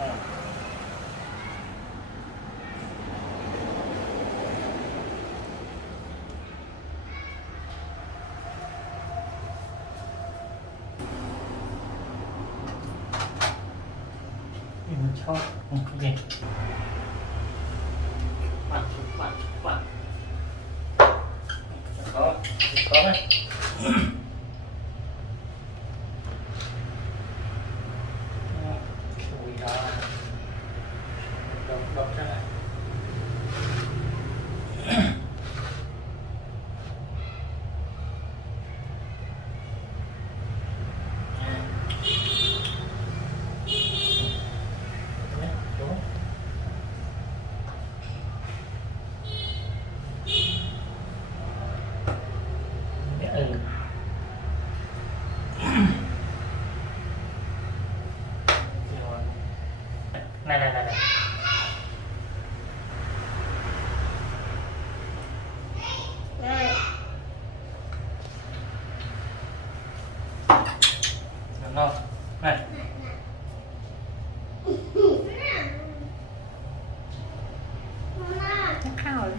มันชอบโอเคปัดก็ไหมช่วยได้ดอกใช่ไหมnày ngon này nó khao rồi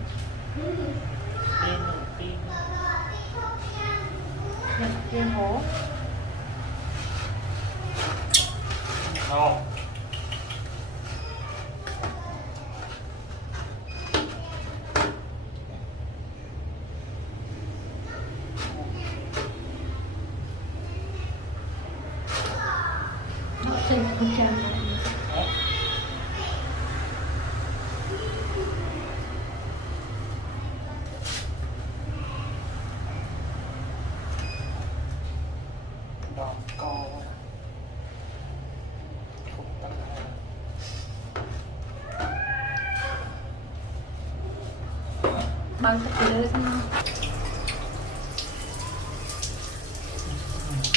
tiên hố ngon Trên không trang đòn co bao nhiêu kilo thế nào?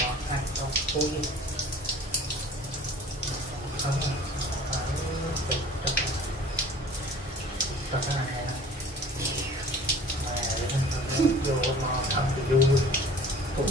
có hạt trong túi cho cái này vô mà ăn thì vui cũng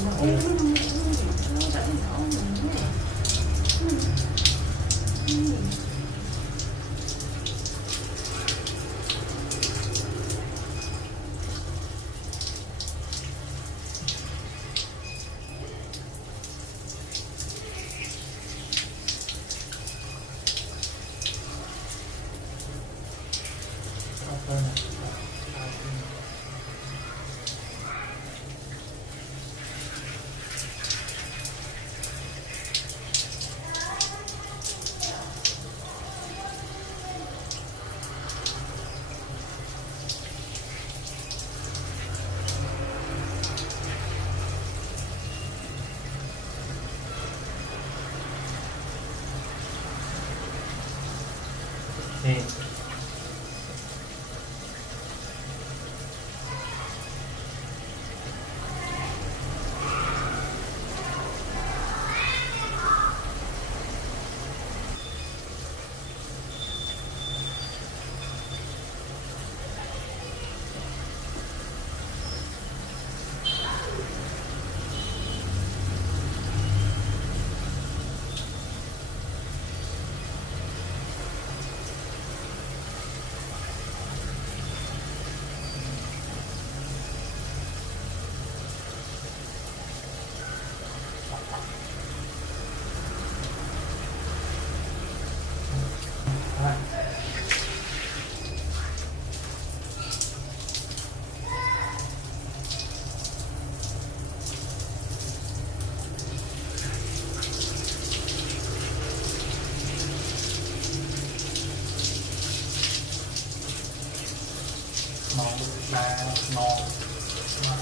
là ngon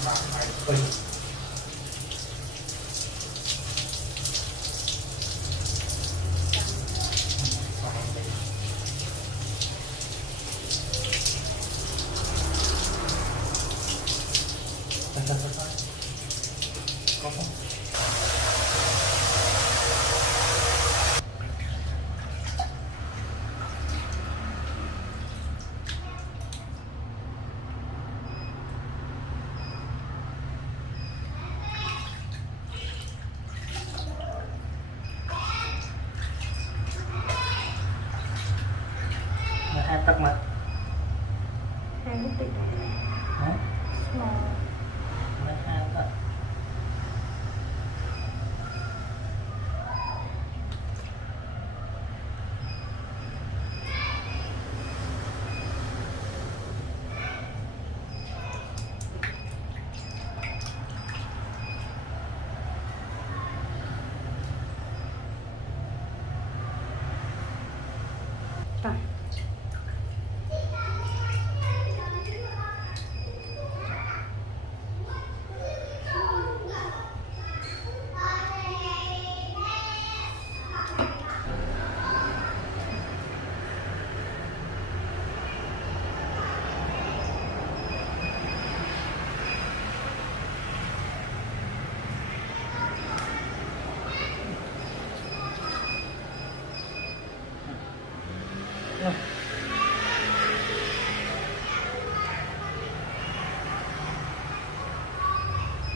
mà phải pin có không? hai tắc mà hai bút tịnh hả small mấy hai tắc phải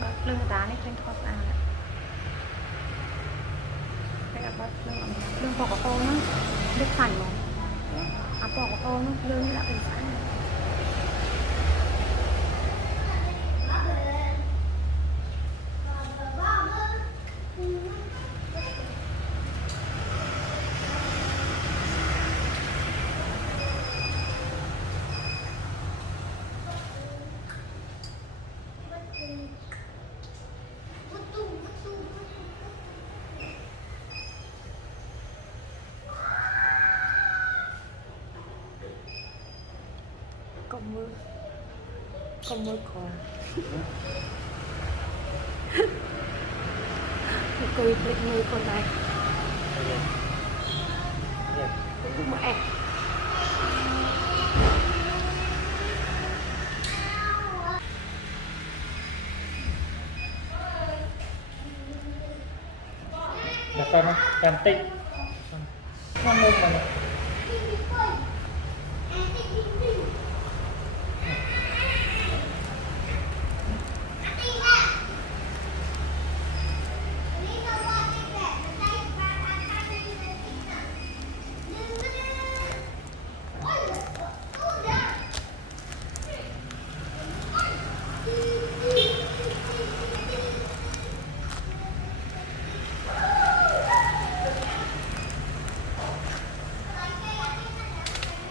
bắt lưng đá này trên kho xa này cái bắt lưng bỏ có tô nó đứt phản mà bỏ có tô nó lưng đã bị sẵn con mưa còn cười lịnh người con này cũng mẹ là con cantik con nôm mà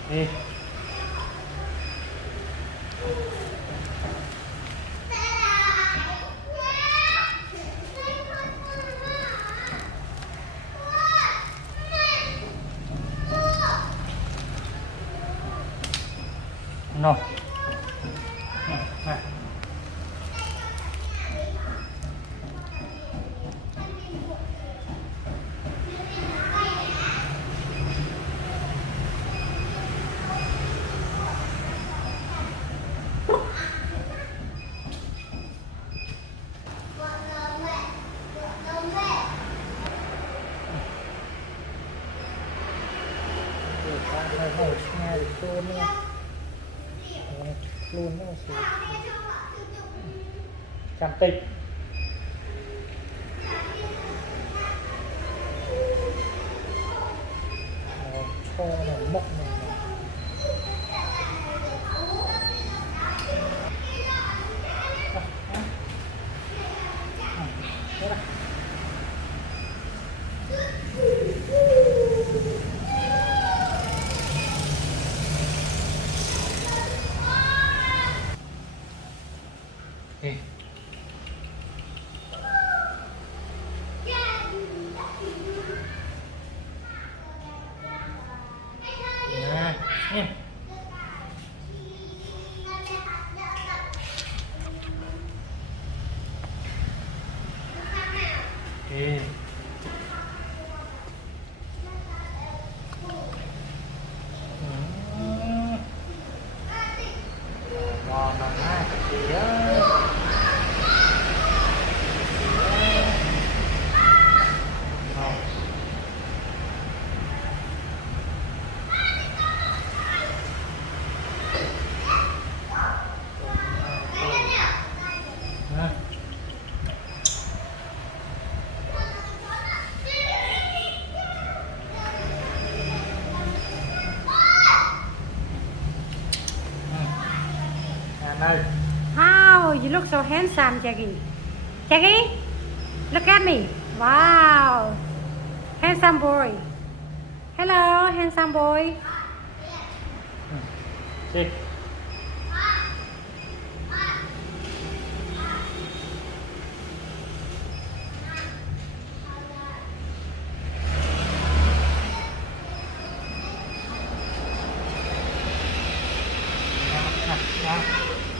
đi no hồi nghe được luôn nha luôn đó là cam tinh cho là mốc này okay. you look so handsome, Jackie. Jackie, look at me. Wow, handsome boy. Hello, handsome boy. Sit. Nào, nào.